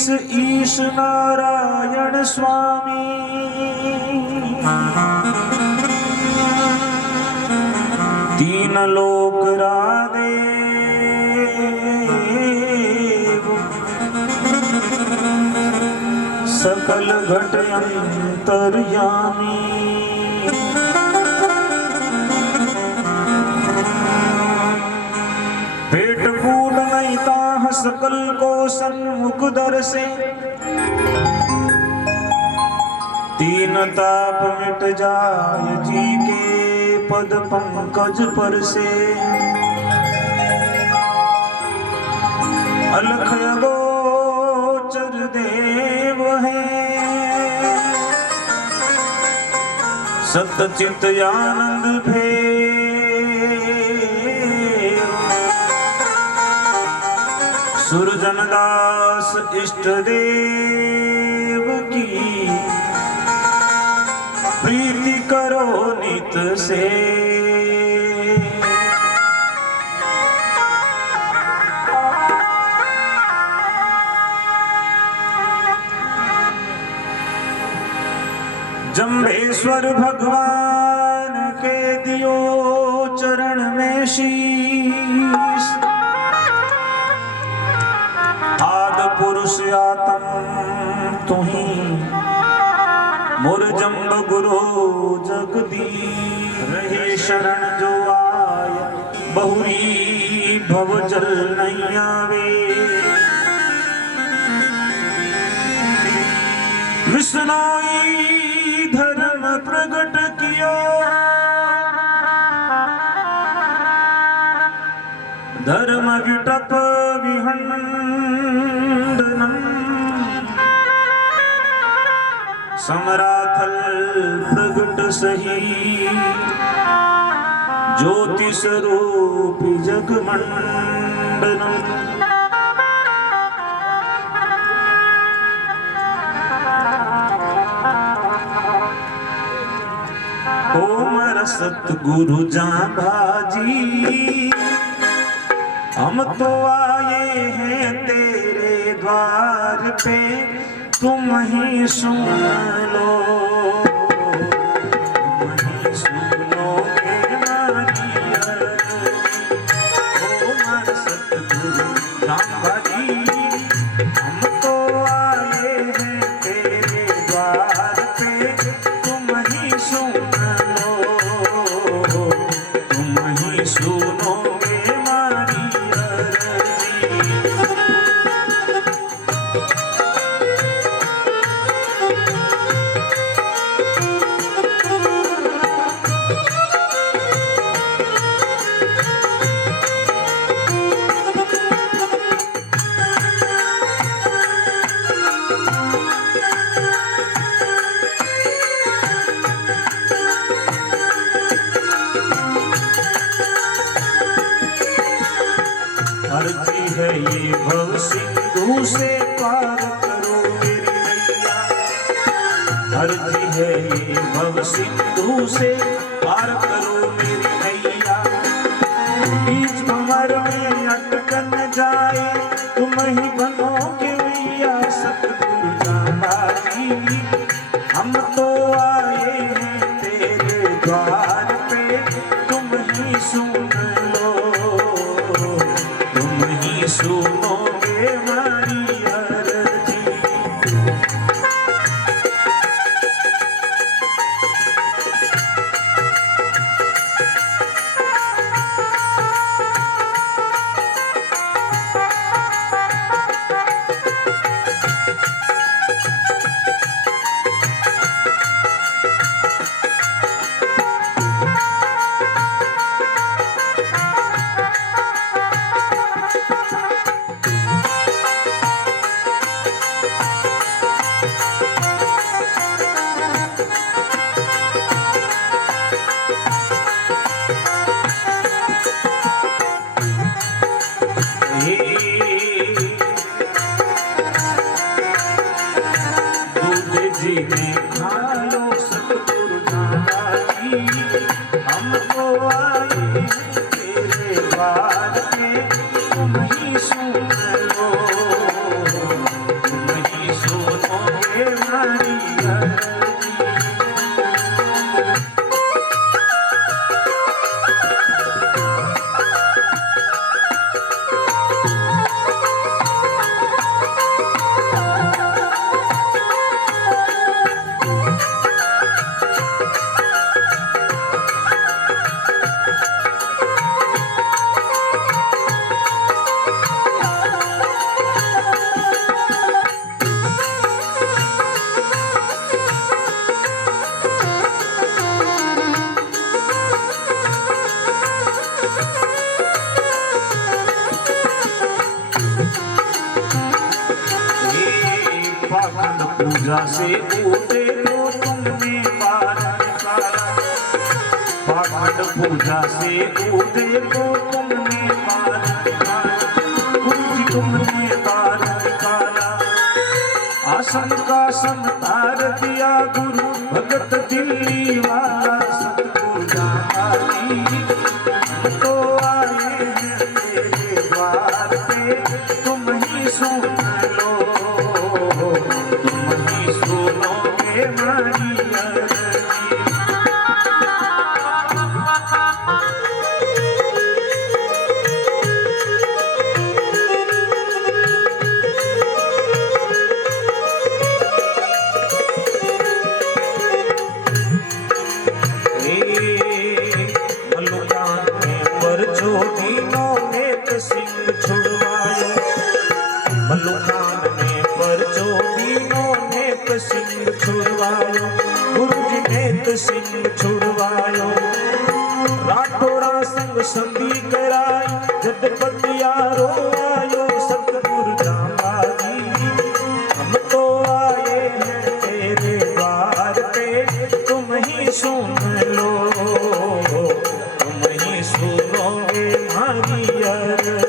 ईश ईश नारायण स्वामी। तीन लोक राधे सकल घट अंतर्यामी। पेट कूट नहीं ताह सकल को सन्मुख दर से। तीन ताप मिट जाय जी के पद पंकज पर से। अलख गोचर देव है सतचित आनंद भेद। सुरजन दास इष्ट देव की प्रीति करो नित से। जम्बेश्वर भगवान के दियो चरण में शीश। आदि पुरुष आत्म तुही मोर जम्ब गुरु जगदीश। रहे शरण जो आय बहुरी भव जल नहीं आवे। विष्णुई धर्म प्रगट कियो धर्म विटप विहंडनम। समराथल प्रगट सही ज्योति स्वरूप जगमंडनम। ओम सतगुरु जांबाजी हम तो आए हैं तेरे द्वार पे। तुम ही सुन लो तुम ही सुन लो हमारी अर्जी। ओम सतगुरु जांबाजी हम तो आए हैं तेरे द्वार पे। तुम ही सुन सुनोगे हमारी अर्जी। अर्जी है ये भव सिंधु से पार करो मेरी नैया। अर्जी है ये भव सिंधु से पार करो मेरी नैया। बीच भंवर में अटक न जाए तुम ही बनोगे मैया। सतगुरु जांबाजी हम तो आए हैं तेरे द्वार पे। तुम ही सुन लो तुम ही सुनोगे हमारी अर्जी। पाखंड पूजा से ऊटे को तुमने पार निकाला, पाखंड पूजा से ऊटे को तुमने पार निकाला, गुरु जी तुमने पार निकाला। आसन का संतार दिया गुरु भगत दिल्ली वाला, सतगुरु जाना तो आए हैं तेरे द्वार पे, तुम ही सुन लो, तुम ही सुनोगे हमारी अर्जी। सिंह छुड़वायो, राठौरा संग संधि कराई, जदपतिया रोवायो, सतगुरु जांबाजी हम तो आए हैं तेरे द्वार पे, तुम ही सुन लो, तुम ही सुनोगे हमारी अर्जी।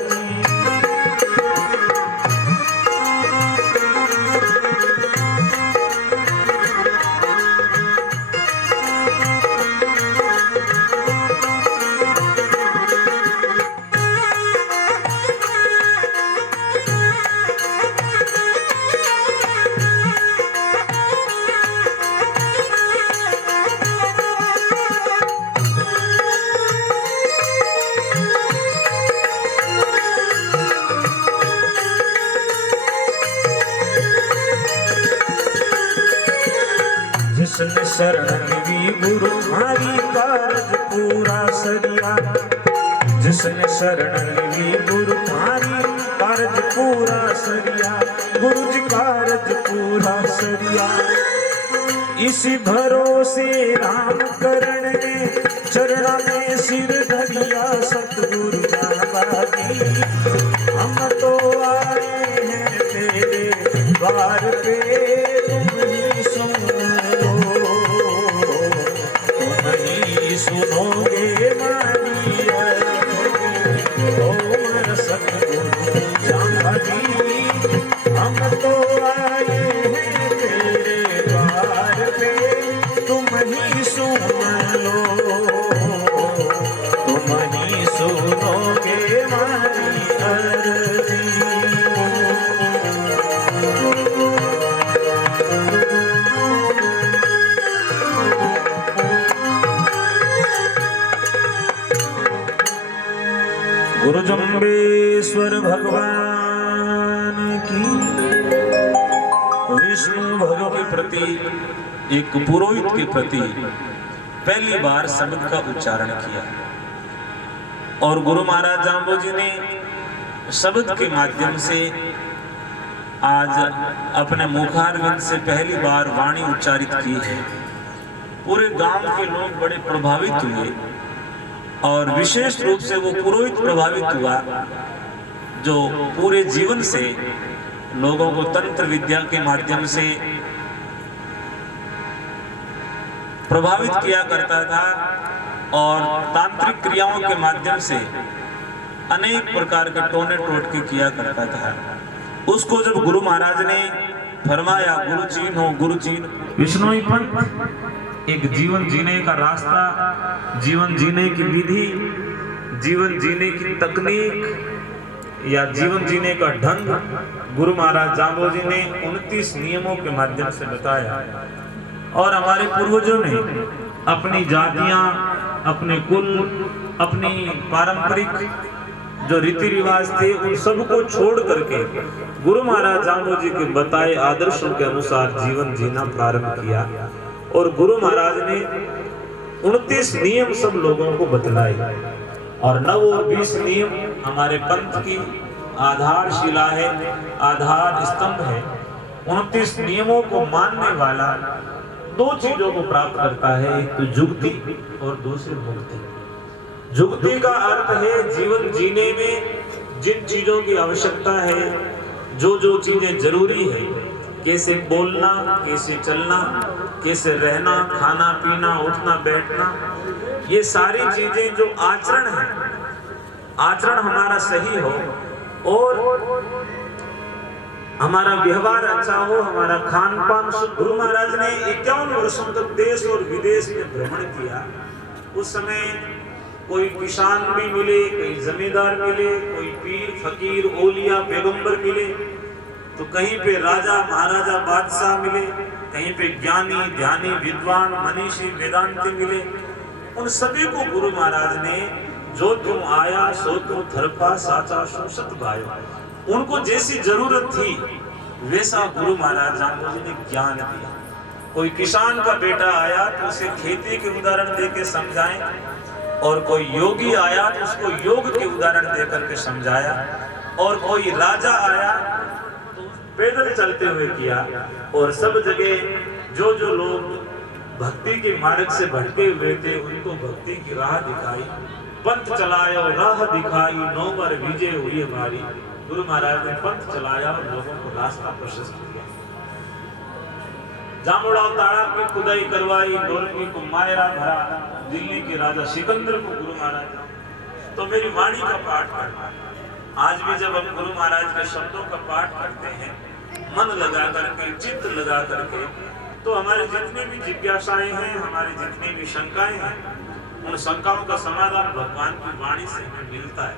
जिसने शरण ली गुरु तुम्हारी कारज पूरा सरिया, जिसने शरण ली गुरु तुम्हारी कारज पूरा सरिया, गुरु जी कारज पूरा सरिया। इसी भरोसे राम करण ने चरणा में सिर धरिया, सतगुरु जांबाजी हम तो आए हैं तेरे द्वार पे, तुम ही सुन लो, तुम ही सुनोगे हमारी अर्जी। ओ सतगुरु जांबाजी हम तो आए हैं तेरे द्वार पे, तुम ही सुन लो, तुम ही सुनोगे हमारी अर्जी। गुरु जम्बेश्वर भगवान की। विष्णु भगवान के प्रति, एक पुरोहित के प्रति पहली बार शब्द का उच्चारण किया, और गुरु महाराज जाम्बो जी ने शब्द के माध्यम से आज अपने मुखारविंद से पहली बार वाणी उच्चारित की है। पूरे गांव के लोग बड़े प्रभावित हुए, और विशेष रूप से वो पुरोहित प्रभावित हुआ जो पूरे जीवन से लोगों को तंत्र विद्या के माध्यम से प्रभावित किया करता था, और तांत्रिक क्रियाओं के माध्यम से अनेक प्रकार के टोने टोटके किया करता था। उसको जब गुरु महाराज ने फरमाया गुरु चिन्ह, गुरु चिन्ह विष्णुपन, एक जीवन जीने का रास्ता, जीवन जीने की विधि, जीवन जीने की तकनीक या जीवन जीने का ढंग गुरु महाराज जाम्बो जी ने 29 नियमों के माध्यम से बताया। और हमारे पूर्वजों ने अपनी जातियां, अपने कुल, अपनी पारंपरिक जो रीति रिवाज थे उन सब को छोड़ करके गुरु महाराज जाम्बो जी के बताए आदर्शों के अनुसार जीवन जीना प्रारंभ किया। और गुरु महाराज ने 29 नियम सब लोगों को बतलाए, और 9 और 20 नियम हमारे पंथ की आधारशिला है, आधार स्तंभ है। 29 नियमों को मानने वाला 2 चीजों को प्राप्त करता है, एक तो जुक्ति और दूसरी मुक्ति। जुक्ति का अर्थ है जीवन जीने में जिन चीजों की आवश्यकता है, जो जो चीजें जरूरी है, कैसे बोलना, कैसे चलना, कैसे रहना, खाना पीना, उठना बैठना, ये सारी चीजें जो आचरण है, आचरण हमारा सही हो और हमारा व्यवहार अच्छा हो, हमारा खान पान। गुरु महाराज ने 51 वर्षों तक देश और विदेश में भ्रमण किया। उस समय कोई किसान भी मिले, कोई जमींदार मिले, कोई पीर फकीर ओलिया पैगंबर मिले, तो कहीं पे राजा महाराजा बादशाह मिले, कहीं पे ज्ञानी ध्यानी विद्वान मनीषी वेदांती मिले। उन सभी को गुरु महाराज ने जो तुम आया सो तुम थरपा साचा शोषत भायो, उनको जैसी जरूरत थी वैसा गुरु महाराज जामोजी ने ज्ञान दिया। कोई किसान का बेटा आया तो उसे खेती के उदाहरण देके समझाएं, और कोई योगी आया तो उसको योग के उदाहरण देकर के समझाया, और कोई राजा आया तो पैदल चलते हुए किया। और सब जगह जो जो लोग भक्ति के मार्ग से भटके हुए थे उनको भक्ति की राह दिखाई। पंथ चलाया राह दिखाई, नौवर विजय हुई हमारी। गुरु महाराज ने पंथ चलाया और लोगों को रास्ता प्रशस्त किया। जामुड़ा तालाब की खुदाई करवाई, ढोलकी को मायरा भरा, दिल्ली के राजा सिकंदर को गुरु महाराज। तो मेरी वाणी का पाठ करना, आज भी जब हम गुरु महाराज के शब्दों का पाठ करते हैं मन लगा करके, चित्त लगा करके, तो हमारी जितनी भी जिज्ञासाएं हैं, हमारी जितनी भी शंकाएं हैं, उन शंकाओं का समाधान भगवान की वाणी से हमें मिलता है।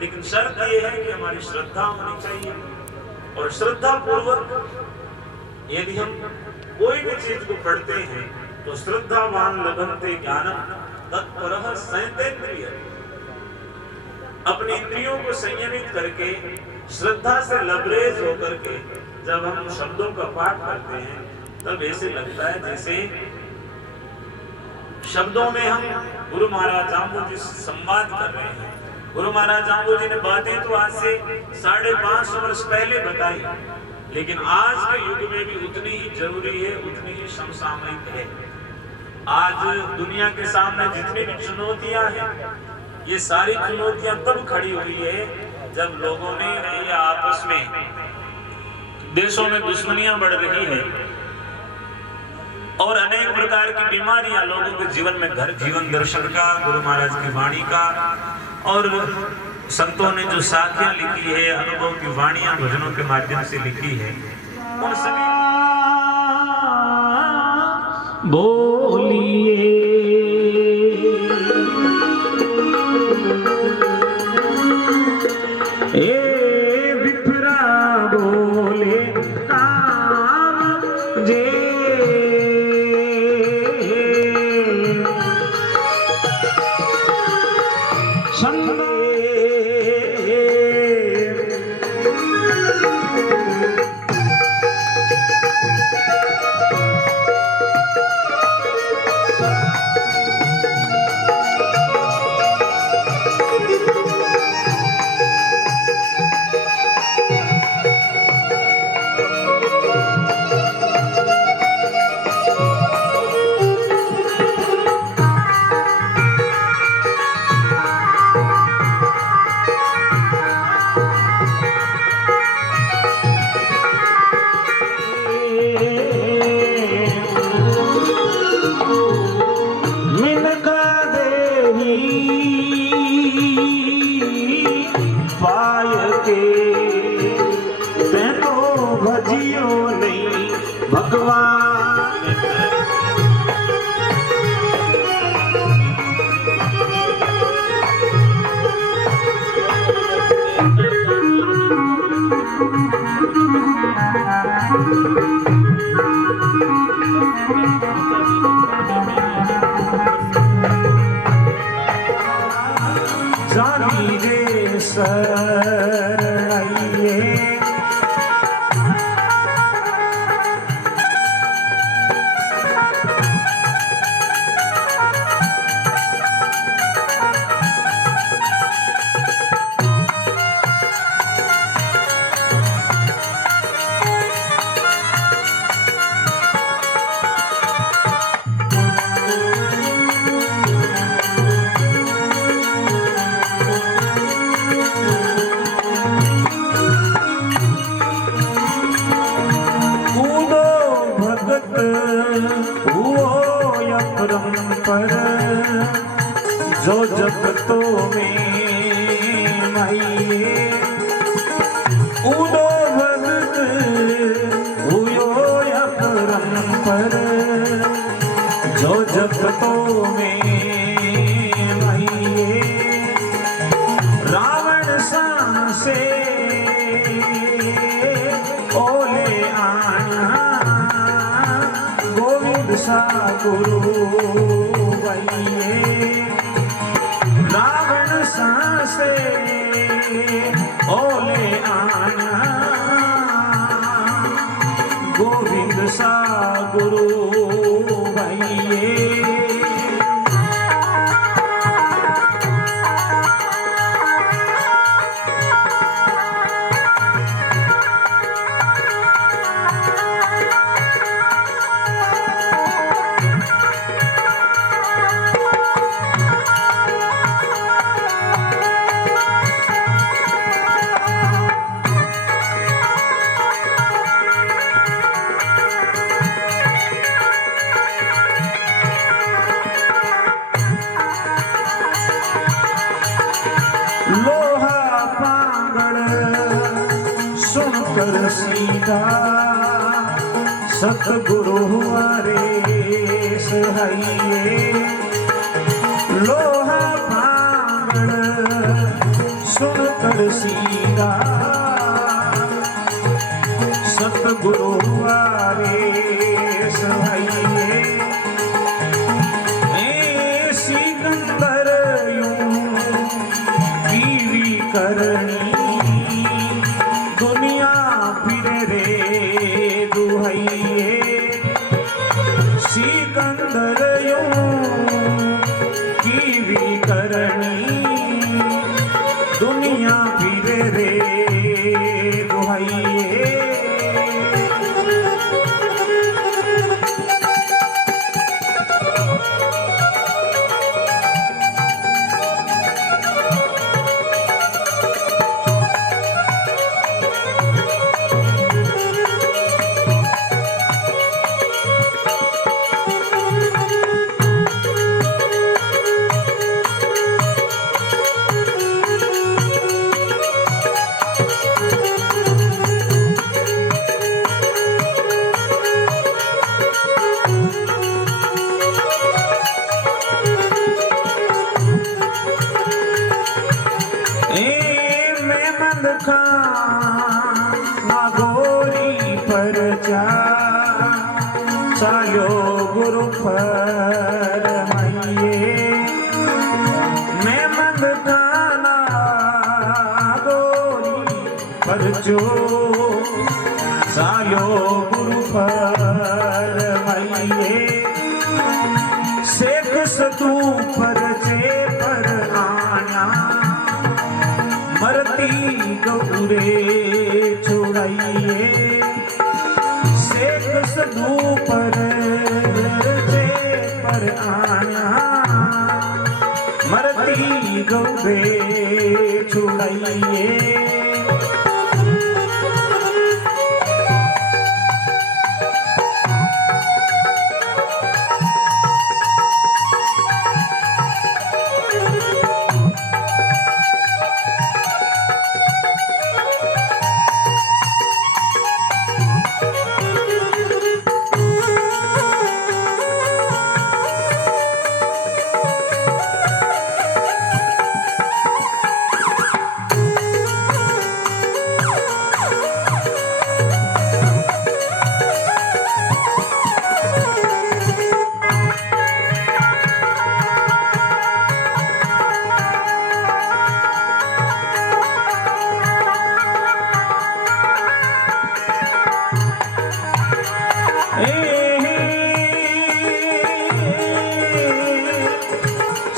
लेकिन शर्त यह है कि हमारी श्रद्धा होनी चाहिए, और श्रद्धा पूर्वक यदि हम कोई भी चीज को पढ़ते हैं तो श्रद्धावान लभन्ते ज्ञानम तत्परः संयतेन्द्रिय। अपनी इंद्रियों को संयमित करके श्रद्धा से लबरेज होकर के जब हम शब्दों का पाठ करते हैं तब ऐसे लगता है जैसे शब्दों में हम गुरु महाराज जाम्बू जी से संवाद कर रहे हैं। गुरु महाराज जाम्बू जी ने बातें तो आज से 550 वर्ष पहले बताई, लेकिन आज के युग में भी उतनी ही जरूरी है, उतनी ही समसामयिक है। आज दुनिया के सामने जितनी भी चुनौतियां हैं, ये सारी चुनौतियां तब खड़ी हुई है जब लोगों ने ये आपस में देशों में दुश्मनियां बढ़ रही है और अनेक प्रकार की बीमारियां लोगों के जीवन में घर जीवन दर्शन का, गुरु महाराज की वाणी का, और संतों ने जो साखियां लिखी है, अनुभव की वाणियां भजनों के माध्यम से लिखी है, उन सभी बोलिए ए विप्रा बोले काम जे जो जपतो में माइये उदो भगत हुयो अपरंपर जो जपतो में माइये रावण सांसे ओले आना गोविंद सा गुरु रावण सांसे ओले आना गोविंद सा गुरु भैये सीधा सतगुरु हमारे सहाइये लोहा पागल सुनकर सीधा सतगुरु हमारे सहाइये सिकंदर यूं बीवी करनी दुनिया सिकंदर यूं कीवी करनी दुनिया फिरे रे दुहाइये नागोरी पर चालो गुरु पर मैये मैं मंद खाना गोरी पर जो चालो गुरु पर मैये शेख सतू पर जे पर आना मरती गौरे छुड़ाइए शेख सदू पर जे पर आना मरती गौरे छुड़ाइए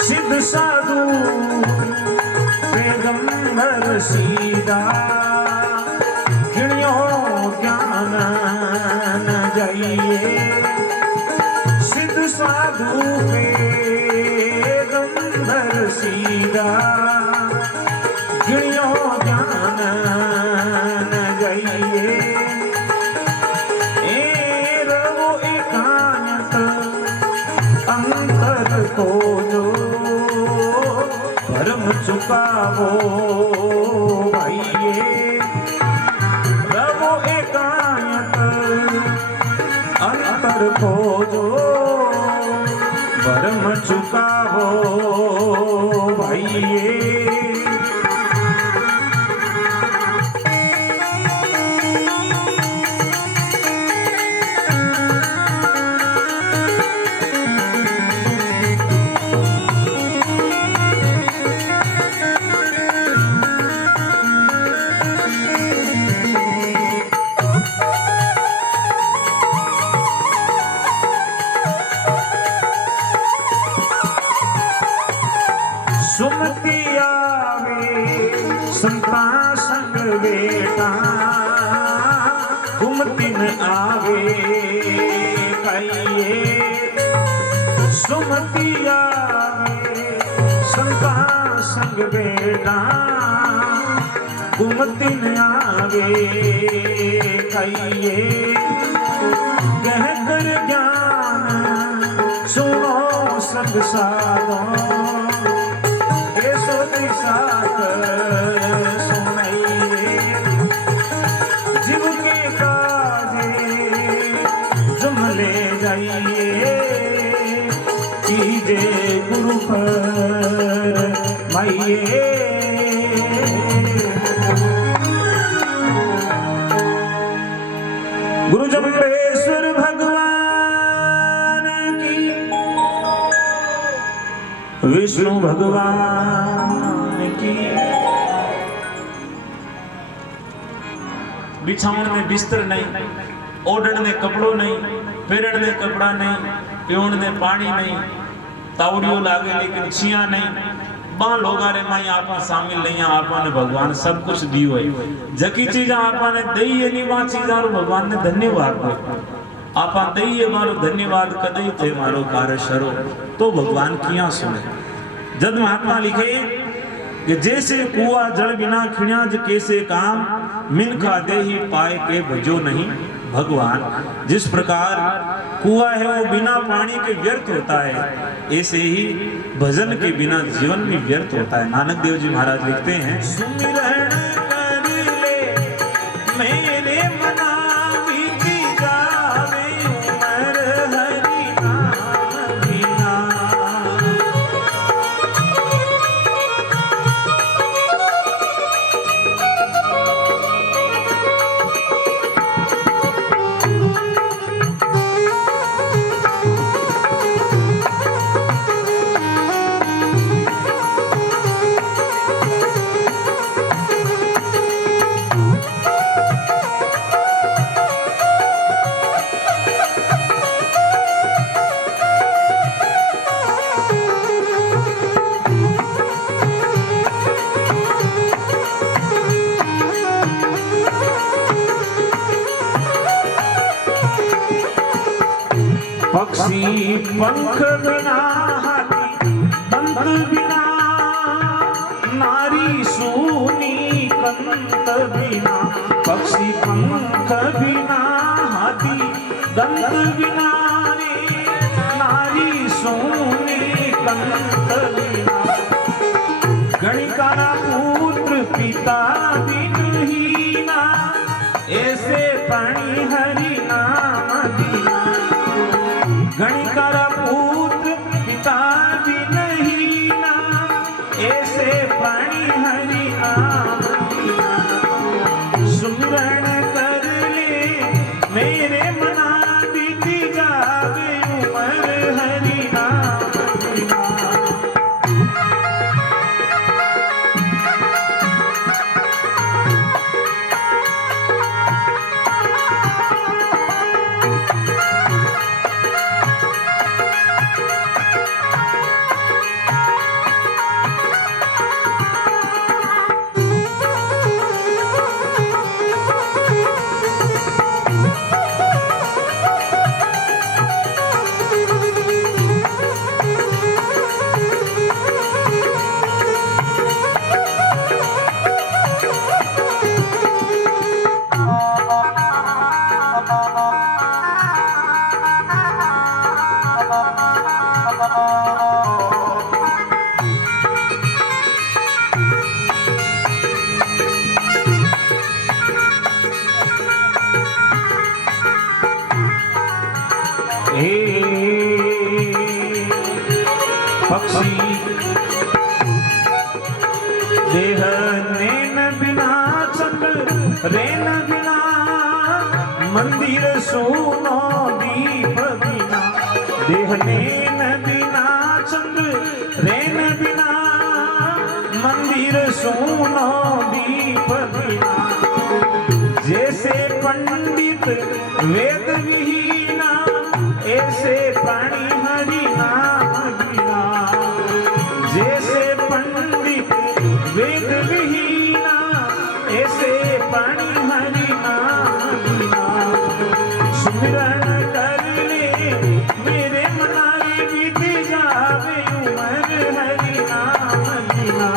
सिद्ध साधु पैगंबर सीधा गिणियो ज्ञान न जाइए सिद्ध साधु पैगंबर सीधा गिणियो ज्ञान न जाइए अंतर को जो चुकावो भाइये, रवो एकांत अंतर खोजो, भरम चुकावो भाइये। सुमति आवे संता संग बेटा, कुमति न आवे कहिए। सुमति आवे संता संग बेटा, कुमति न आवे कहिए। कहकर ज्ञान सुनो संग साधो, जीव के काजे जुम ले जाइए, कीजे गुरु पर माइए। गुरु जम्बेश्वर भगवान की, विष्णु भगवान की। बिछावन ने बिस्तर नहीं, ओढ़ण ने कपड़ो नहीं, पेरण ने कपड़ा नहीं, पीवण ने पानी नहीं, तावड़ियो लागे लेकिन छिया नहीं। बा लोगा रे माई आपा शामिल नहीं, आपा ने भगवान सब कुछ दियो है। जकी चीज आपा ने दई है नी वा चीजारो भगवान ने धन्यवाद दो। आपा दई है मारो धन्यवाद कदई थे मारो कार्य शरो, तो भगवान किया सुने। जद महात्मा लिखे कि जैसे कुआ जल बिना खिण्याज कैसे काम, मिनखा दे ही पाए के भजो नहीं भगवान। जिस प्रकार कुआ है वो बिना पानी के व्यर्थ होता है, ऐसे ही भजन के बिना जीवन भी व्यर्थ होता है। नानक देव जी महाराज लिखते हैं, सुमिरन कर ले मेरे मना बीती जावे उमर हरि नाम बिना। पक्षी पंख बिना हाथी दंत बिना, नारी सूनी कंत बिना। पक्षी पंख बिना हाथी दंत बिना रे, नारी सूनी कंत बिना। गणिकारा पुत्र पिता बिनहीना, ऐसे प्राणी हरि नाम बिना। गणिकारा पुत्र पिता बिनहीना, ऐसे प्राणी हरि नाम बिना। सुमिरन कर ले मेरे मना बीती जावे उमर हरि नाम बिना। पक्षी देह नैन बिना चंद्र रेन बिना मंदिर सोनो दीप बिना देह नैन बिना चंद्र रेन बिना मंदिर सोनो दीप बिना जैसे पंडित वेद विहीना ऐसे प्राणी हरि नाम बिना जैसे पंडित वेद विहीना ऐसे प्राणी हरि नाम बिना सुमिरन कर ले मेरे मनाई बीत जावे उमर हरि नाम बिना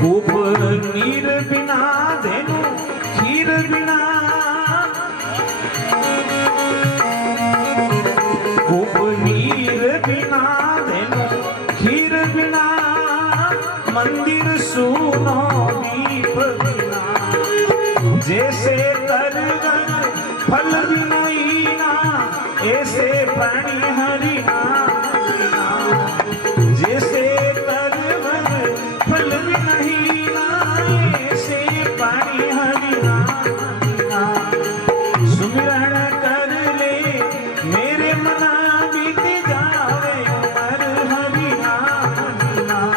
कूप नीर बिना धेनु खीर बिना कूप नीर बिना धेनु खीर बिना मंदिर सुनो दीप बिना जैसे तरगन फल बिना ऐसे प्राणी हरि नाम बिना जैसे तरगन फल बिना ऐसे प्राणी हरि नाम बिना सुमिरन कर ले मेरे मना बीत जावे उमर हरि नाम बिना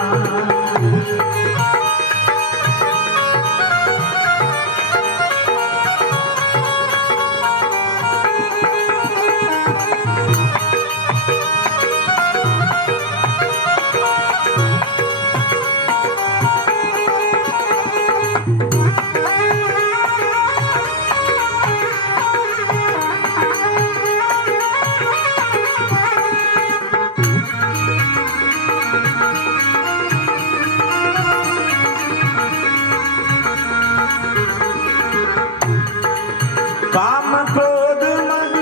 काम क्रोध मद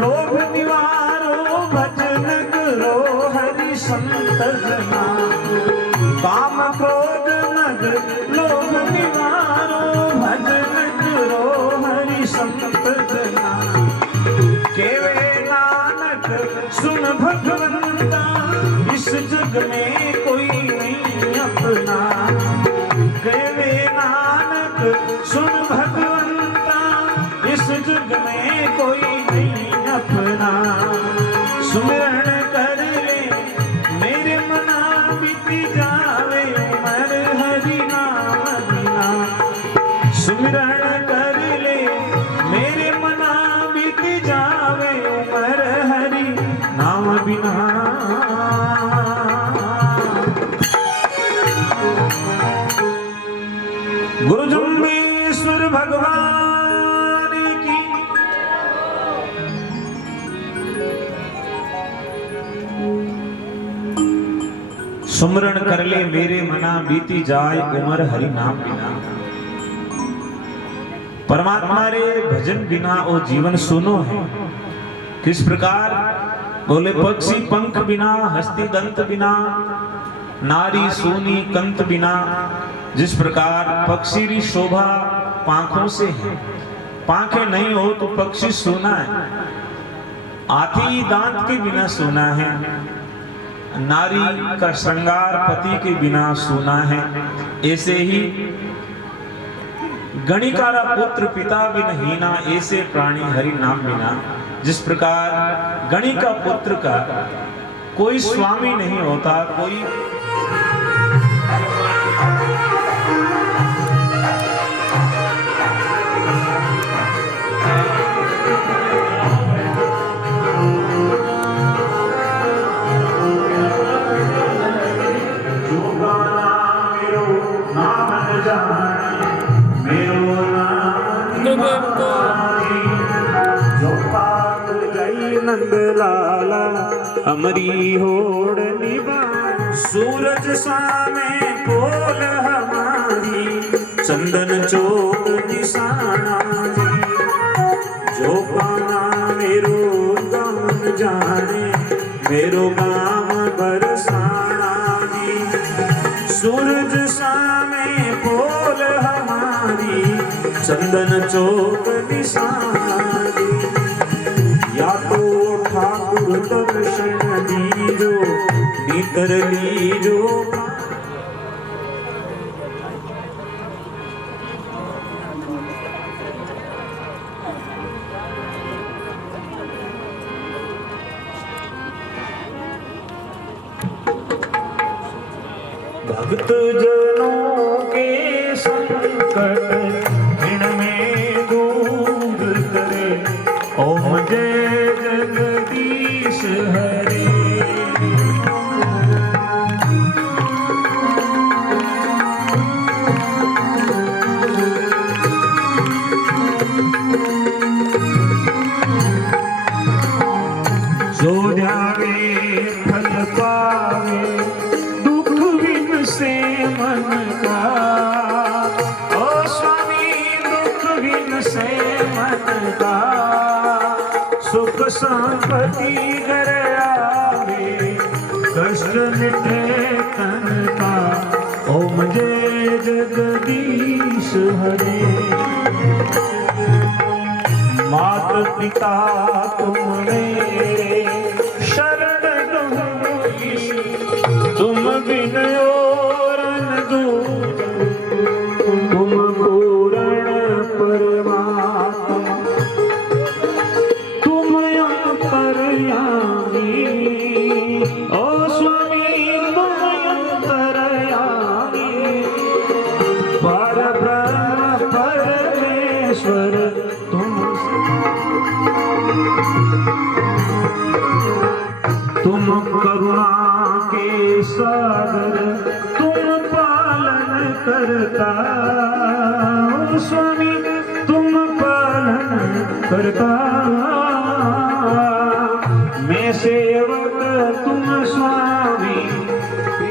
लोभ निवारो भजन करो हरि संत जना काम क्रोध मद लोभ निवारो भजन करो हरि संत जना केवे नानक सुन भगवंता इस जग में कोई नहीं अपना केवे नानक सुन भगवंता इस जग में कोई नहीं अपना सुमिरन कर ले मेरे मना बीत जावे उमर हरि नाम बिना सुमिरन कर ले मेरे मना बीत जावे उमर हरि नाम बिना गुरु जुम्बेश्वर भगवान सुमरण कर ले मेरे मना बीती जाए उमर हरि नाम बिना परमात्मा रे भजन बिना ओ जीवन सुनो है किस प्रकार बोले पक्षी पंख बिना हस्ती दंत बिना नारी सोनी कंत बिना जिस प्रकार पक्षी की शोभा पांखों से है पांखें नहीं हो तो पक्षी सोना है हाथी दांत के बिना सोना है नारी का श्रृंगार पति के बिना सोना है ऐसे ही गणिकारा पुत्र पिता बिन हीना, ऐसे प्राणी हरि नाम बिना। जिस प्रकार गणी का पुत्र का कोई स्वामी नहीं होता, कोई नंद लाला अमरी होड़ निभा, सूरज सामे कोल हमारी, चंदन चौक निशाना जी। जो पाना मेरो गाम जाने, मेरो गाम बरसाना जी। सूरज सामे कोल हमारी, चंदन चौक निशाना जी। या तो ठाकुर दर्शन दीजो, भीतर लीजो। भक्त जनों के संकट दिन में दूर करे, ओम जय जगदीश हरे। जो जावे फल पावे, दुख बिन से मन का। ओ स्वामी दुख बिन से मन का, सुख संपत्ति घर आवे, कष्ट मिटे तन का। ओम जय जगदीश हरे। मात पिता तुम मेरे शरण दूरी, तुम बिन और न दूर, तुम पूर्ण परमात्मा, तुम अंतर्यामी। ओ स्वामी तुम अंतर्यामी, परब्रह्म परमेश्वर तुम करुणा के सागर, तुम पालन करता। ओ स्वामी तुम पालन करता। मैं सेवक तुम स्वामी,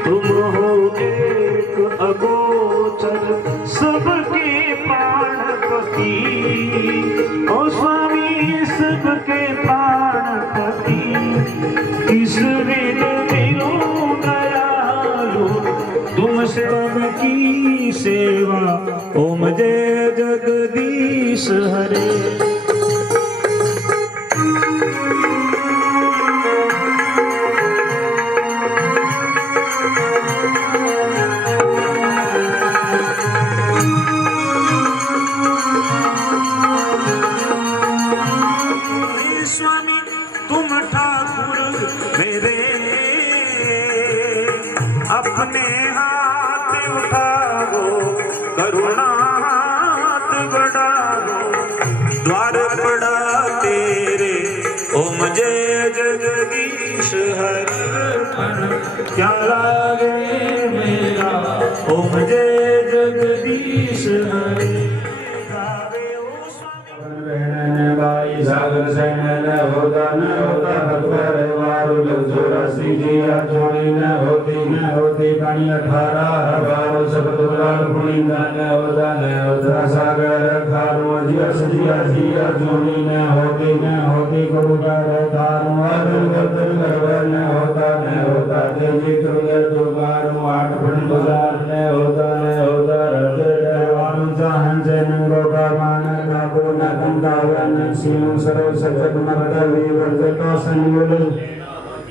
तुम हो एक अगोचर, सबके प्राणपति। ओ स्वामी सबके प्राणपति, इस वेद मिलो दयालु, तुम सेवक की सेवा। ओम जय जगदीश हरे। स्वामी तुम ठाकुर मेरे, अपने हाथ उठाओ, करुणा हाथ बढ़ाओ, द्वार पड़ा तेरे। ओम जय जगदीश हरे। क्या लागे मेरा, ओम जय जगदीश हरे। सागर से न होता भगवर वारु लक्षोरा श्री जी जोड़ी न होती पानी 18 बारो सब दुलाल पुणी न होता सागर खारो जिया जोड़ी न होती गुरुकार धारो अर्जुन गर्दन गर्वर न होता तेजी तुंगे दुबारो 8 फुट गुजार न होता हृदय वारु चाहन से नंगो का मान ना को न कंकावन सिंह सर्व सजग मर्द विवर्जतो संयुल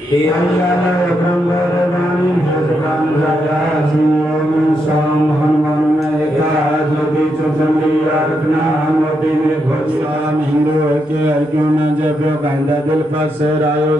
हे अय्याना ब्रह्मवाणी हजकान राजा सिंह ओम स्वाम हनुमान एका ज्योति चंद्रिया रखना मोती में घोषाम हिंदू के क्यों न जप्यो कहता दिल फस रायो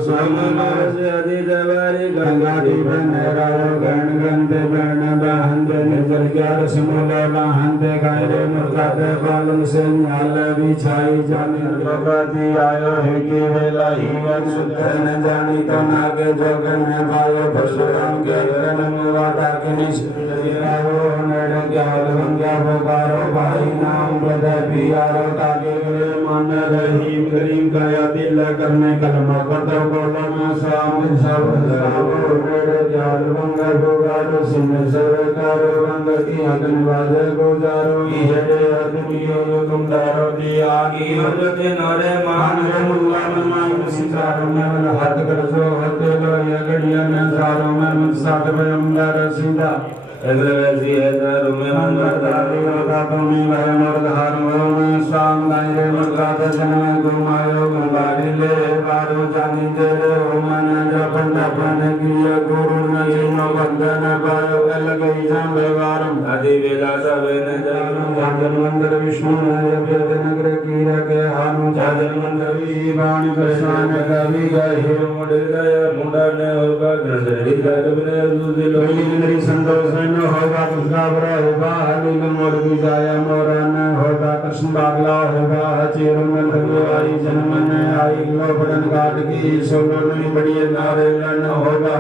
गंगा की बन रायो गण गंते बन बहंत निर्जल ग्यार समूल बहंत गायरे मुर्गाते बालन से न्याल बिछाई जाने भगवती आयो है कि वेला ही शुद्ध न जानी तो नागे जोगन में भायो परशुराम के गण मुवादा के निष्ठियायो नड़ ज्ञान गंगा भोगारो भाई नाम प्रदय पियारो ताके गले मन रही करीम काया दिल करने कलमा करतो कोलम साम सब सावो नड़ ज्ञान गंगा भोगारो सिम सरकारो गंगा की हकन वाजे गुजारो इहरे अदमियो युगम दारो दिया की होते नरे मान मुल्ला मान सितारो में हाथ कर जो हते लो ये गड़िया में सारो में साथ में अंदर सीधा एग्रवैसी एदारो में मंगलदारी होता में वह मर्दारो में शाम गायरे मर्दात जन्म गुमायो गुमारी ले बारो जानी तेरे ओमन जपन जपन किया गुरु न जिनो बंधन पायो अलग ही जाम व्यवहारम आदि वेला सवे न जानो जाजन मंदिर विष्णु नगर नगर की रखे हानु जाजन मंदिर वाणी प्रशान कवि गए मुड़ गए मुंडा ने होगा ग्रसड़ी जगब ने दूसरे लोही नरी संतोष न होगा तुझका बरा होगा हलील मोर की जाया मोरा न होगा कृष्ण बागला होगा चेरु में धगवारी जन्म न आई लो बड़न घाट की सोलो नहीं बड़ी नारे न होगा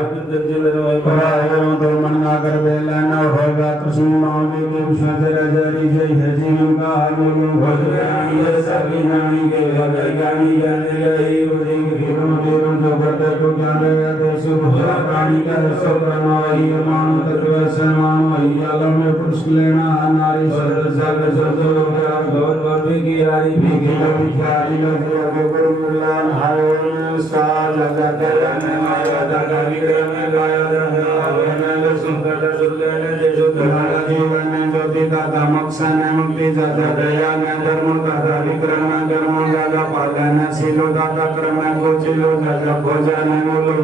परायो तो मन नागर बेला न होगा कृष्ण मामी के विश्व जरी जय है जीव का हलील भज ये सभी नानी के भजय गानी जाने गई उसी हीरो देव जो करते को ज्ञान दे सुख प्राणी का सब प्रणाली मान तत्व समान आलम में पुरुष लेना नारी सर सर सर भवन भवन की हरी भीगी भिखारी लगे गुरु मिलन हरे सा लगा करने माया दादा विक्रम गाया रहना सुंदर सुंदर जो तुम्हारा जीवन में ज्योति दादा मक्सन मुक्ति दादा दया में धर्म दादा विक्रम धर्म दादा पालन सिलो दादा क्रम को चिलो दादा भोजन बोलो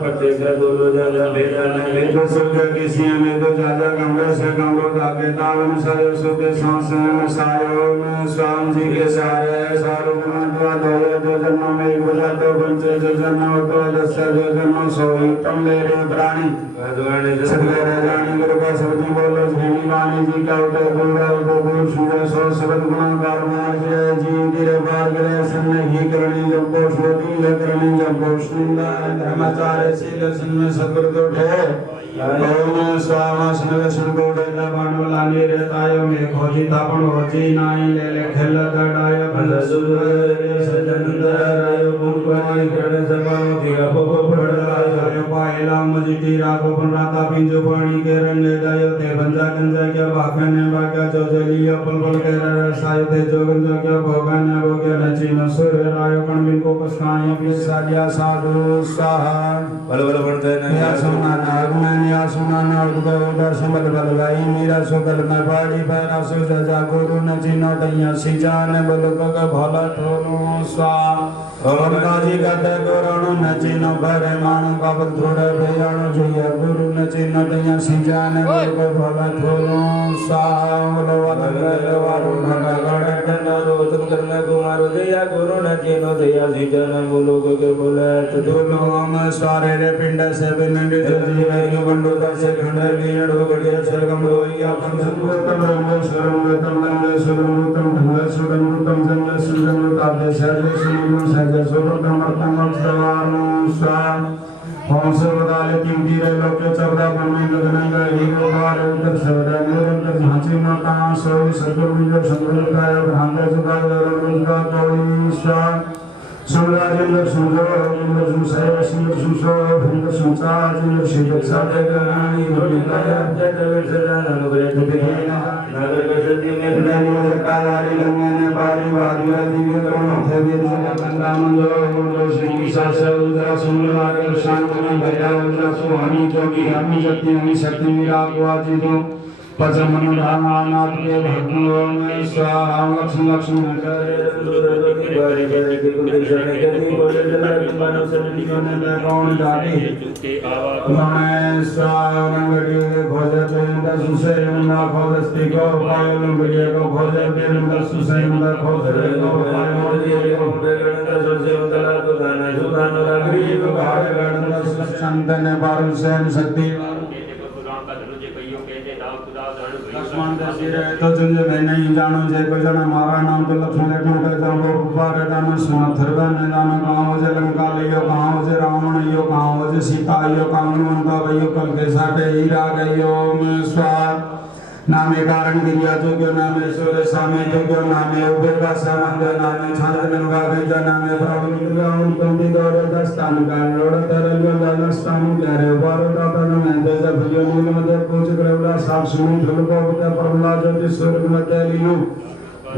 प्रत्येक बोलो दादा वेदन वेद सुख किसी में तो दादा गंगा से गंगो दाके तावन सायो सुते सांसन सायो में स्वाम जी के सारे सारो गुणा दोय जो जन्म में बुझा तो पंचे जो जन्म तो दस जो जन्म सोई तुम ले रे प्राणी सदगुरु रानी गुरु का शब्द बोलो झेली वाणी जी का उठे गुरु गुरु सूर्य सो शब्द गुणाकार मार जय जीव गिरे बार गिरे सन्ने ही करणी जब को शोधी करणी जब को सुंदा धर्माचार्य शील सन्ने सदगुरु तो ठे ओम स्वाहा सनवसन गोड़े लबाणो लाली रे तायो में खोजी तापण होजी नाई ले ले खेल गडाय भल सुर सजन रायो पुरवाई करण सबानो दिया पोपो पड़लाय आयो पायला मजिटी रागो पन राता पिंजो पानी के रंगे दायो ते बंजा गंजा के बाखने बाका जो जलिया पल पल के रसायो ते जो गंजा के भोगन भोगे नची न सुर रायो कण बिन को पस्काई पिसालिया साधु स्वाहा बल बल पड़ते न या सोना नागमन या सुना नाग गोदा समल बलवाई मेरा सुगल में बाड़ी पैरा सो जा गुरु न जिनो दैया सिजान बोल गग भला ठोनो स्वा और काजी गद गोरणो न जिनो भरे मानु का बधुर भयानो जय गुरु न जिनो दैया सिजान बोल गग भला ठोनो स्वा बोल वारु भगा गड़ नो तुम करना कुमार दया गुरु न जिनो दैया सिजान बोल गग बोले तदुलो हम सारे रे पिंड से बिनंड जीव बंडो से खंडर वीणो बढ़िया सरगम रोइया कम संगतम रंग सरंगतम नंद सुरंगतम ढंग सुरंगतम जंग सुरंगतम शरीर सुरंग सज सुरंगतम तम सवानु सा ओम सर्वदाले तीन तीरे लोके चौदा बने गगन गई गोबार उतर सवदा निरंतर झांसी माता सोई सतुर विजय संगल काय ब्रह्मांड जुदा रोजगा कोई सा सुराजिंद्र सुंदर इंद्र सुसय सिंह सुसो इंद्र सुचा जिंद्र शिव साधे गणानी धोलिकाया जटवे सदान अनुग्रह बिना नगर गति में दानी कालारी लंगने बारी वादिया दिव्य करुण थे वीर गंगा मंजो मंजो श्री सास उद्रा सुंदर शांत में भया उद्रा सुहानी जोगी हमी शक्ति हमी शक्ति मेरा को आजितो पचमनुधानाथ के भक्तों में स्वाहा लक्ष्मी लक्ष्मी करे दुर्गति बारी बारी के कुदिशा ने गति बोले जला मानव समिति ने मैं कौन जाती मैं स्वाहा नंगड़ी भोजे तो सुसे ना खोदस्ती को पायल बिलिया को भोजे बिल सुसे ना खोदरे को पायल दिए को बेगण सुसे उतला को दाना सुदान रागरी को भाग गण सुसंत ने बारुल सेन शक्ति लक्ष्मण दसी रहे तो जंजे मैं नहीं जानू जे को जना मारा नाम तो लक्ष्मण लेखन का जानो पुकार दान सुना थरगा ने दान गांव जे लंका लियो गांव जे रावण यो गांव जे सीता यो कामनवंता भयो कल के साथे हीरा गयो में स्वा नामे कारण गिरिया जोग्यो नामे सूर्य सामे जोग्यो नामे उबेगा सानंद नामे छांद नंगा गंजा नामे प्रभु निद्रा उनकंदी दौड़ दस्तान का रोड तरल दस्तान करे बारो दाता नामे देज भयो नील मध्य पूज करवला साक्षी धुलको बुद्ध प्रभला ज्योति स्वर्ग मध्य लीनु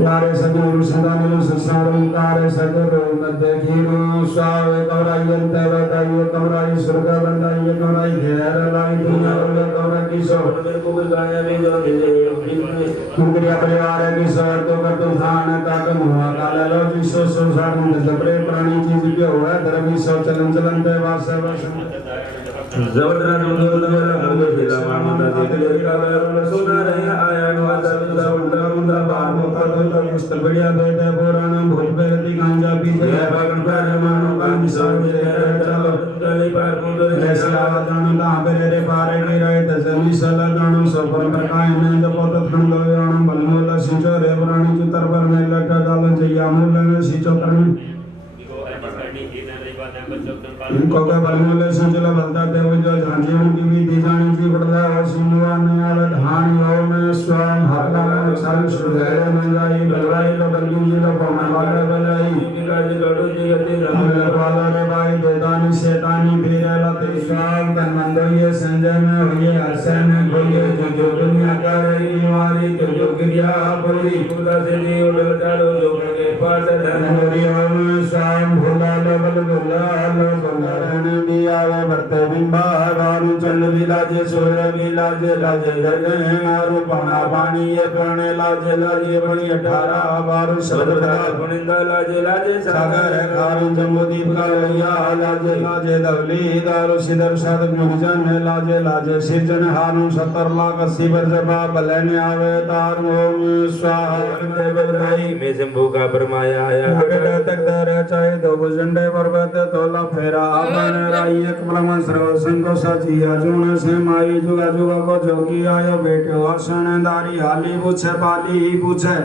यारे सगुरु सदानिल संसारम तारे सगुरु मध्य खीरु स्वावे कवराई अंतरताई कवराई स्वर्ग बंदाई कवराई घेर लाई दुनिया वाले कवरा की सो को गाया में जो कुंगरिया परिवार की सर तो कर तो धान ताक मुआ काला लो जिसो संसार में जबरे प्राणी चीज के हुआ धर्मी सो चलन चलन पे वास जबरदस्त उन्नत मेरा मुझे फिला मानता देखिए काला सोना रहे आया वादा विदा उल्टा मुंडा बार मोता तो मुस्तल बढ़िया देते पुराण भूत बेरती गांजा पी गया बागन पर मानो का मिसाल मेरे चलो गली पार मुंडो ऐसे आवाज जानो ला बेरे रे पारे की रहे तजमी सला जानो सफर पर काहे में जब तो ठंड जानो बलमोला सिंचो रे प्राणी चितर पर में लटा डाल जया मूल में सिंचो तन इनको का बलमोले संचला बनता देव जो झांझी उनकी भी दिजानी की बदला और सिंधुआ नया धान यो में स्वाम हरला में साल सुधरे में जाई बलवाई लो बलगी जी लो पौना वाला बलाई काजी लड़ो जी अति रमला वाला रे भाई बेदानी शैतानी फिरे लते स्वाम तन मंदो ये संजय में होए हसन में होए जो दुनिया का रही वारी जो क्रिया बोली खुदा से जी उड़ल डालो जो के पास धन होरी ओम स्वाम भोला लो बल भोला लो रण दिया वे भरते बिंबा गारू चल विलाजे सोरे विलाजे लाजे गए मारू पाना पानी ये करने लाजे लाजे बड़ी 18 बारू शब्द पुनिंदा लाजे लाजे सागर खारू जम्बूदीप का लिया लाजे लाजे दवली दारू सिदर साधक मुजन लाजे लाजे सिरजन हारू 70 लाख 80 वर्ष बाप लेने आवे तार ओम स्वाहा बधाई में शंभू का परमाया आया तक दर चाहे दो झंडे पर्वत तोला फेरा आवन राई एक ब्रह्मन सर्व संको सची अर्जुन से माई जुगा जुगा को जोगी आयो बेटे आसन दारी हाली पूछे पाली ही पूछे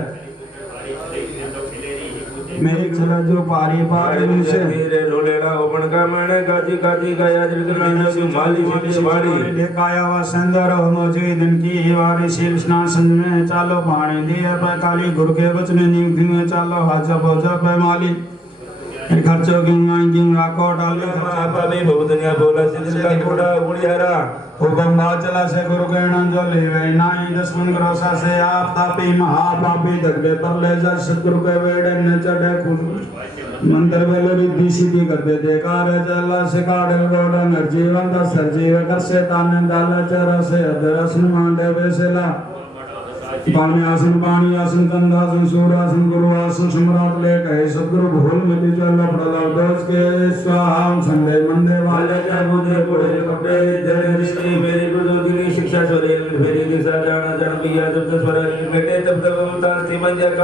मेरे चला जो पारी पारी मुझे मेरे लोलेड़ा ओपन का मैंने गाजी गाजी गया जिरगना ने माली माली बाड़ी लेकाया वा संदर हो मुझे दिन की वारी शील स्नान संज में चालो पानी दिए पे काली गुरु के वचन नियुक्ति में चालो हाजा भोजा पे माली खर्चो गिंग राको डाले आपा में बहुत दुनिया बोला सिद्ध का कोड़ा उड़ियारा हुकम बात चला से गुरु के जो लेवे नाई दुश्मन ग्रोसा से आप तापी महापापी दगड़े पर ले जा सतगुरु के वेड़े न चढ़े खुद मंत्र वेले रिद्धि सिद्धि कर दे देकार चला से काढ़ गोड़ा निर्जीवन दा सरजीव कर से ताने डाला चरा से अदरसन मांडे बेसेला पानी आसन कंधासन सूरासन गुरुआसन सम्राट ले कहे सदगुरु भूल मिली चल पड़ला दोष के स्वाहा संडे मंदे वाले के मुझे कोड़े कपड़े जरे ऋषि मेरी गुरु की शिक्षा छोरे मेरी दिशा जाना जन किया जब स्वर बेटे तब तक उतार सिमंजर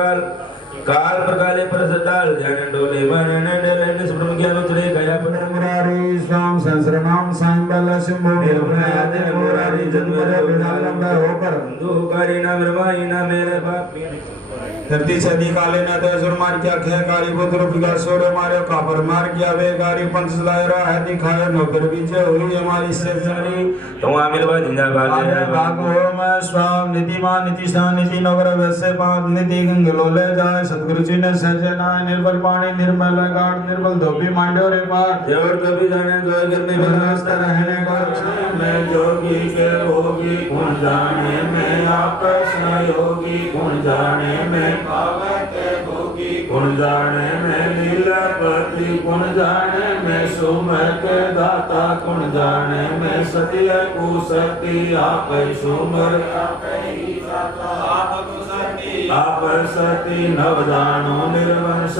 काल प्रकाले पर सदाल ध्यान डोले मन डले सुप्रम ज्ञान उतरे गया मुरारी स्वाम सहस्रनाम साईं बाला शंभो निर्भयादे मुरारी जन्मरे विदालंब होकर दुकारी ना ब्रह्माई ना मेरे बाप धरती से निकाले ना तेजुर मार किया खेकारी बुद्र बिगा सोरे मारे कापर मार किया वेगारी पंच लायरा है दिखाए नौकर बीचे हुई हमारी सिरसारी तुम मिलवा जिंदाबाद भाग ओम स्वाम नीतिमान नीतिशान नीति नगर वैसे पाप नीति गंगलो ले जाए सतगुरु जी ने सहजे नाय निर्बल पानी निर्मल गाढ़ निर्बल धोबी मांडो रे पार जबर कभी जाने जोय करने में रास्ता रहने को मैं जोगी के होगी कौन जाने मैं आपका सहयोगी कौन जाने मैं पावक भोगी कुण जाने मैं लीलापति, कुण जाने मैं सुमक दाता, कुण जाने मैं सत्य कुशक्ति, आप सुमर आप सती नवदानो निर्वंश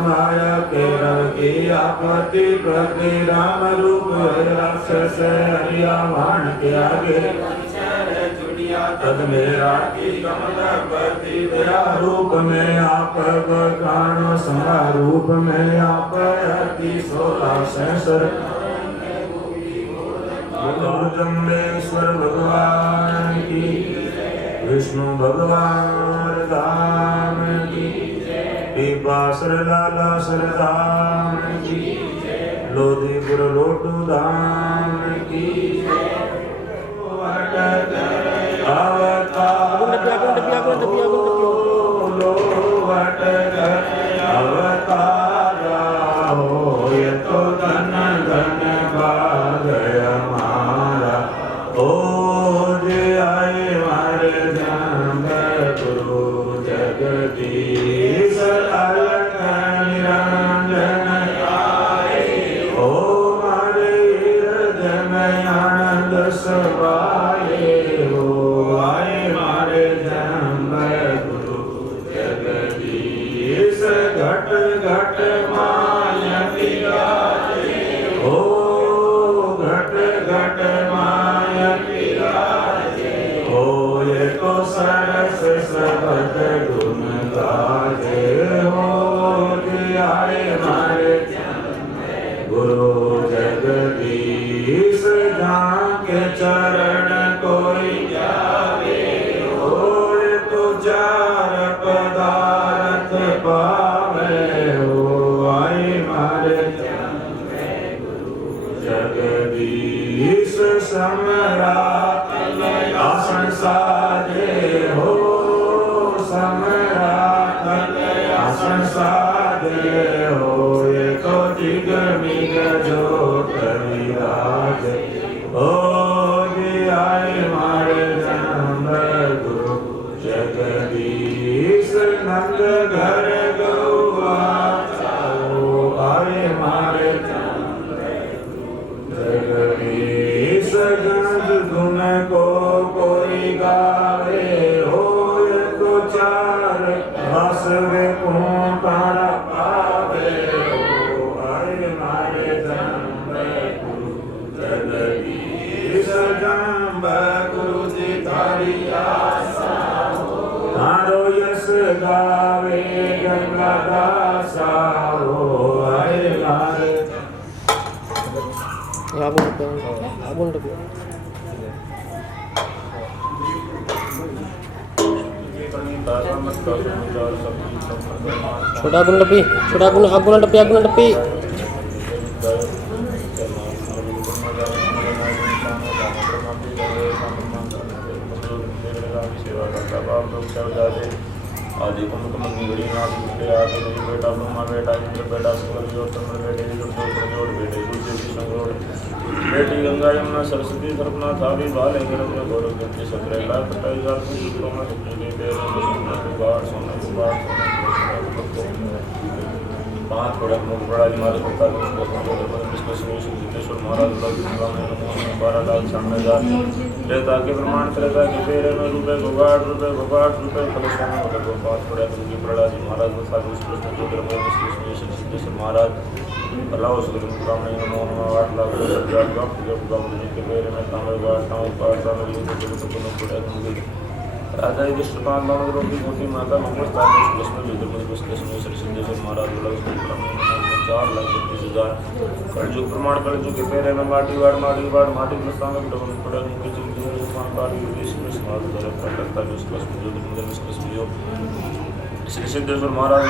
माया के रव की आपत्ति प्रति राम रूप राक्षस हरिया मान के आगे तद मेरा की कमलपति दया रूप में आप बखान समा रूप में आप अति 16 सहस्र जम्बेश्वर भगवान की, विष्णु भगवान धाम की, पीपासर लाला सरधाम की, लोधीपुर लोटू धाम की। छोटा गुण टपी, छोटा गुण आगुण टपी, आगुण टपी। आदि कुमकुम निगड़ी नाथ के आगे बेटा ब्रह्मा बेटा इंद्र बेटा सूर्य ज्योतिर्मय बेटे जोड़ बेटे दूसरे संगोड़ बेटी गंगा यमुना सरस्वती सर्वनाथ आदि बाल गरम गौरव गति 17 लाख 27,000 सूत्रों में सुखी देव सोना कुबाड़ पांच बड़ा मुख बड़ा हिमालय होता है विश्वेश्वर महाराज 12 लाख 96,000 त्रेता के प्रमाण त्रेता के पेरे में रुपए भगवान रुपए फलस्वामी होता है। पांच बड़ा गुरु प्रहलाद महाराज सिद्धेश्वर महाराज अल्लाह सुग्रीव ब्राह्मण नमो नमः 8 लाख 10,000 के पेरे में ताम्र राजा युधिष्ठिर की मोटी माता मंगल सिद्धेश्वर महाराज 4 लाख 36,000 कलयुग प्रमाण कलयुग के पेरे में माटी वाड़ माटी श्री सिद्धेश्वर महाराज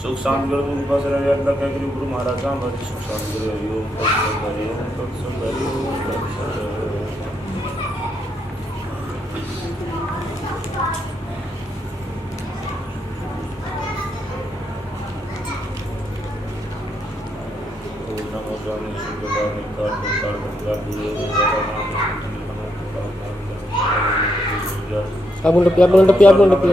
सुख शांति गुरु महाराज सुख शांति नमो Agun tepi, agun tepi, agun tepi.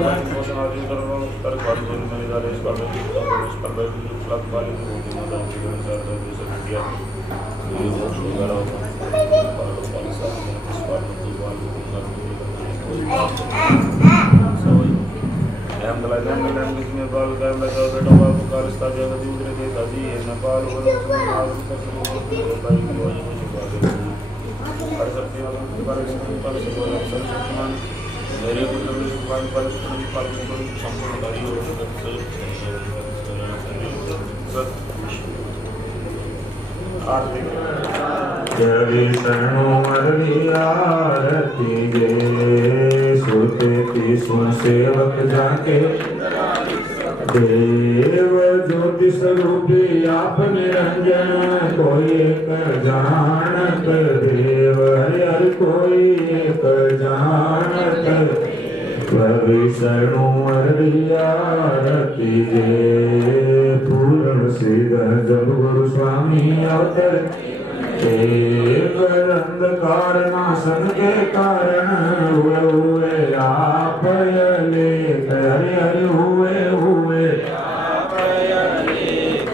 जय शरणो आरती गे सुरते तीसु सेवक जाके देव ज्योति स्वरूपी आप निरंजन कोई एक जानत देव हरि कोई एक जानत प्रभु शरणो आरती गे पूर्ण श्रीधर जब गुरु स्वामी अवतर एक अंधकार नाशन के कारण हुए आप लेख हरि हरि हुए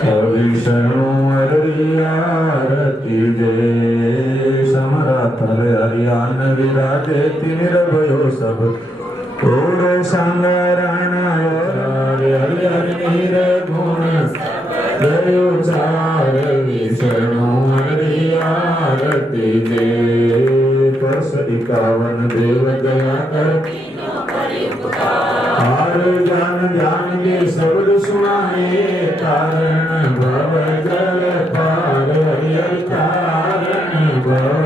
कवि शरणो आरती जय समरथ हरियान विराजे तिरभयो सब ओरे संगरण हरि हरि निर्गुण दयोचार विष्णु आरती जे 51 देव दया कर हार जान जान के शब्द सुनाए कारण भव जल पार हरि कारण भव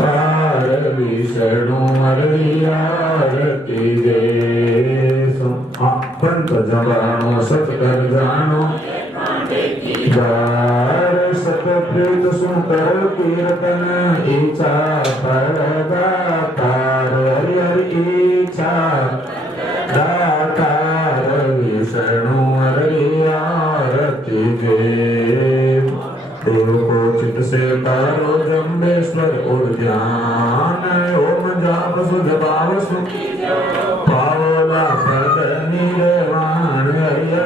पार विष्णु आरती जे पंत जवानो सतकर जानो द्वार सतप्रीत सुकर कीर्तन इच्छा परदातार हरि हरि इच्छा दातार विष्णु आरती गे देव को चित से तारो जम्बेश्वर और ध्यान ओम जाप सुध भाव सुखी पावला पद निर्वाण हरि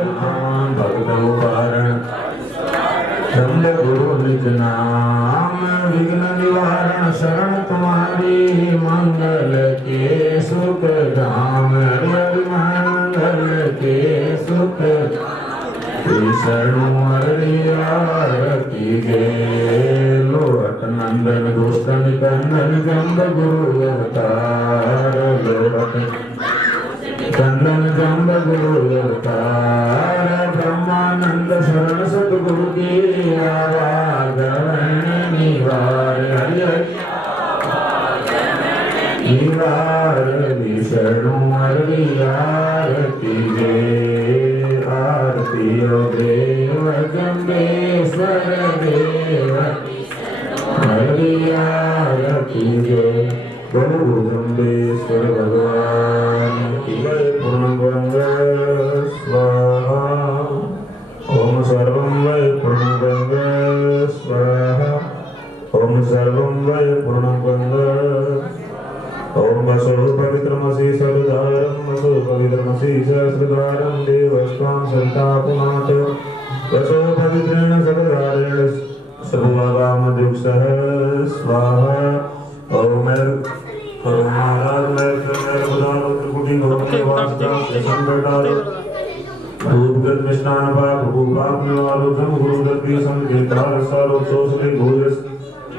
भक्त उपारण चंद गुरु निज नाम विघ्न निवारण शरण तुम्हारी मंगल के सुख धाम हरि मंगल के सुख शरणु आरती गे लोरट नंदन गोस्तन कंदन जम्ब गुरु अवतार लोरट कंदन जम्ब गुरु अवतार ब्रह्मानंद शरण सतगुरु की आवाज निवार हरि निवार विष्णु आरती गे आरती देव जम्बेश्वर देव हरि आरती गे गुरु जम्बेश्वर भगवान की जय पूर्णगंग स्वाहा ओम सर्वं वै पूर्णगंग स्वाहा ओम सर्वं वै पूर्णगंग ओम वसो पवित्रमसि सर्वधारं वसो पवित्रमसि सहस्रधारं देवस्त्वां सरिता पुनात वसो पवित्रेण सर्वधारेण सर्वभावमद्युक्सः स्वाहा ओम महाराज मैं कुटी भूगत स्नान पाप भूपाप निवारो धम गुरुदत्त संकेतार सारो सोसले भूजस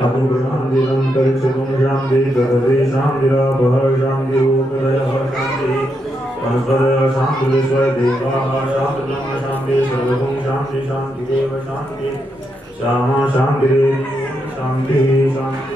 अपुर शांति अंतरिक्ष गुण शांति गगने शांति राभः शांति ओकरय शांति परस्परय शांति विश्व देवाः शांति ब्रह्म शांति सर्वगुण शांति शांति देव शांति श्यामा शांति शांति शांति